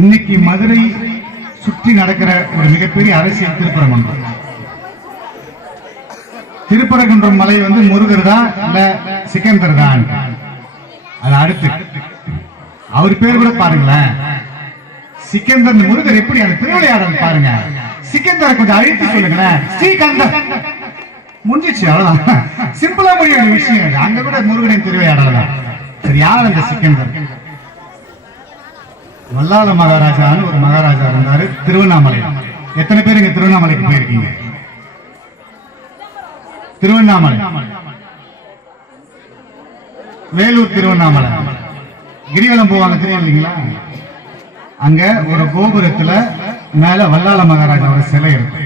இன்னைக்கு மதுரை சுற்றி நடக்கிற ஒரு மிகப்பெரிய அரசியல் திருப்பரங்குன்றம். திருப்பரங்குன்றம் மலை வந்து முருகர் தான் இல்ல சிக்கந்தர் தான். அது அடுத்து. அவர் பேர் கூட பாருங்களேன். சிக்கந்தர் முருகர் எப்படி அந்த திருவிளையாடல் பாருங்க. சிக்கந்தரை கொஞ்சம் அழித்து சொல்லுங்களேன். ஸ்ரீகந்தர். முடிஞ்சிச்சு அவ்வளவுதான். சிம்பிளா முடிய விஷயம். அங்க கூட முருகனின் திருவிளையாடல் தான். சரி யார் அந்த சிக்கந்தர் வல்லால மகாராஜான்னு ஒரு மகாராஜா இருந்தார் திருவண்ணாமலை. எத்தனை பேர் இங்க திருவண்ணாமலைக்கு போயிருக்கீங்க? திருவண்ணாமலை. வேலூர் திருவண்ணாமலை. கிரிவலம் போவாங்க தெரியும் இல்லைங்களா? அங்க ஒரு கோபுரத்துல மேல வல்லால மகாராஜாவோட சிலை இருக்கு.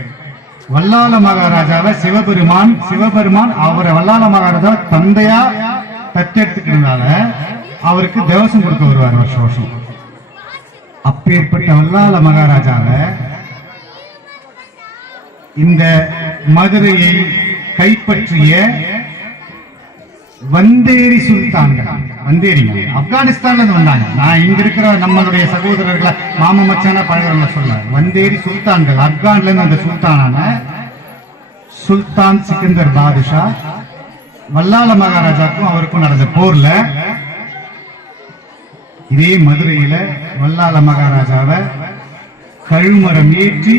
வல்லால மகாராஜாவை சிவபெருமான் சிவபெருமான் அவரை வல்லால மகாராஜா தந்தையா தத்தெடுத்துக்கிறதுனால அவருக்கு தேவசம் கொடுக்க வருவார் வருஷம் வருஷம் அப்பேற்பட்ட வல்லால மகாராஜாவ இந்த மதுரையை கைப்பற்றிய வந்தேரி சுல்தான்கள். வந்தேரி ஆப்கானிஸ்தான்ல இருந்து வந்தாங்க. நான் இங்க இருக்கிற நம்மளுடைய சகோதரர்களை மாம மச்சான பழகிறவங்க சொல்ல வந்தேரி சுல்தான்கள் ஆப்கான்ல இருந்து அந்த சுல்தானான சுல்தான் சிக்கந்தர் பாதுஷா வல்லால மகாராஜாக்கும் அவருக்கும் நடந்த போர்ல இதே மதுரையில வல்லாள மகாராஜாவை கழுமரம் ஏற்றி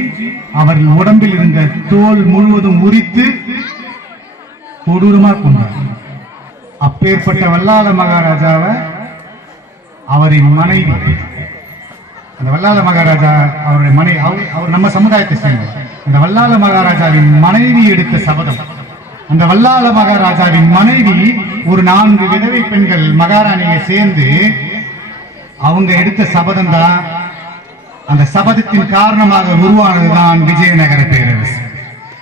அவர் உடம்பில் இருந்த தோல் முழுவதும் உரித்து கொடூரமா கொண்டார். அப்பேற்பட்ட வல்லாள மகாராஜாவை அவரின் மனைவி. அந்த வல்லாள மகாராஜா அவருடைய மனை அவர் அவர் நம்ம சமுதாயத்தை சேர்ந்தவர். அந்த வல்லாள மகாராஜாவின் மனைவி எடுத்த சபதம். அந்த வல்லாள மகாராஜாவின் மனைவி ஒரு நான்கு விதவை பெண்கள் மகாராணியை சேர்ந்து அவங்க எடுத்த சபதம் தான் அந்த சபதத்தின் காரணமாக உருவானதுதான் விஜயநகர பேரரசு.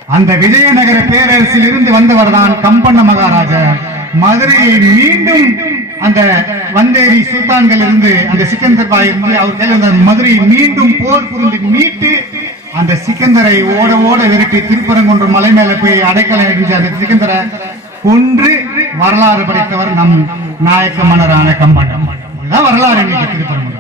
அந்த விஜயநகர பேரரசில் இருந்து வந்தவர் தான் கம்பண்ண மகாராஜா மதுரையை மீண்டும் அந்த வந்தேரி சுல்தான்கள் இருந்து அந்த சிக்கந்தர் பாய் இருந்து அவர் கையில் இருந்த மதுரையை மீண்டும் போர் புரிந்து மீட்டு அந்த சிக்கந்தரை ஓட ஓட விரட்டி திருப்பரங்குன்ற மலை மேல போய் அடைக்கலம் அடைஞ்ச அந்த சிக்கந்தரை கொன்று வரலாறு படைத்தவர் நம் நாயக்க மன்னரான கம்பண்ணம் இதுதான் வரலாறு இன்னைக்கு திருப்பரங்குன்றத்தோட வரலாறு